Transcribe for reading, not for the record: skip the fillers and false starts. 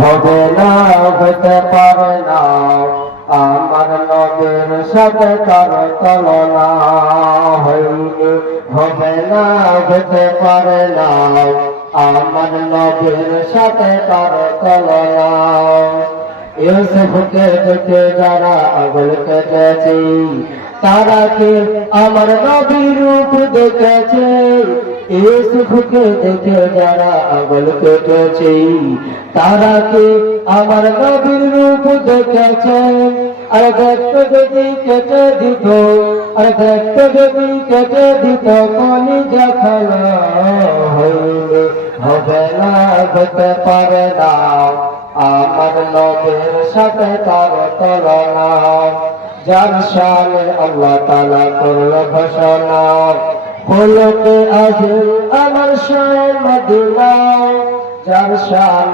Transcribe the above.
হবে না, হতে পারে না আমার নবীর সাথে তার তুলনা। হইলে হবে না, হতে পারে না আমার নবীর সাথে তার তুলনা। ইউসুফকে দেখে যারা আগুল কেটেছে, তারা কি আমার নবীর রূপ দেখেছে? ইউসুফকে দেখে যারা আগুল কেটেছে, তারা কি আমার নবীর রূপ দেখেছে? আর দেখতে যদি কেটে দিত, আর দেখতে যদি কেটে দিত কলিজা খানা। হইলে হবে না, হতে পারে না আমার নবীর সাথে তার তুলনা। যার শানে আল্লাহ তাআলা করল ঘোষণা, খোলকে আজিম আমার শান মদিনা। যার শানে